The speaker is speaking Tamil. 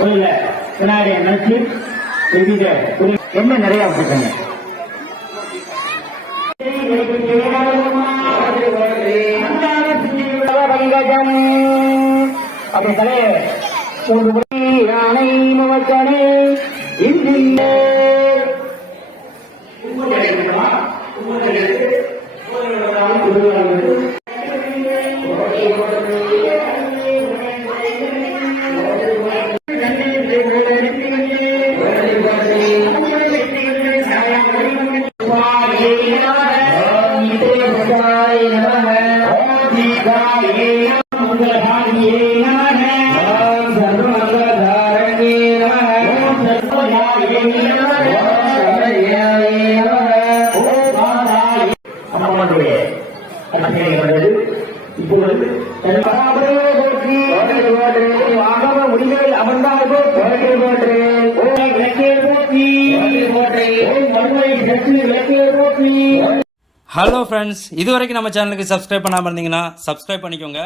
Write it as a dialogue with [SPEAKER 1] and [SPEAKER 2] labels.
[SPEAKER 1] கோயில பின்னாடி நினைச்சு எதிர என்ன நிறைய வச்சிருக்காங்க. அப்படி தலைய மூன்று யானை நமக்கணே இன்றில்லை. அம்மனுடைய அபிஷேகம் இப்பொழுது ஆகம
[SPEAKER 2] ஹலோ ஃப்ரெண்ட்ஸ் இது வரைக்கும் நம்ம சேனலுக்கு சப்ஸ்கிரைப் பண்ணாமல் இருந்தீங்கன்னா சப்ஸ்கிரைப் பண்ணிக்கோங்க.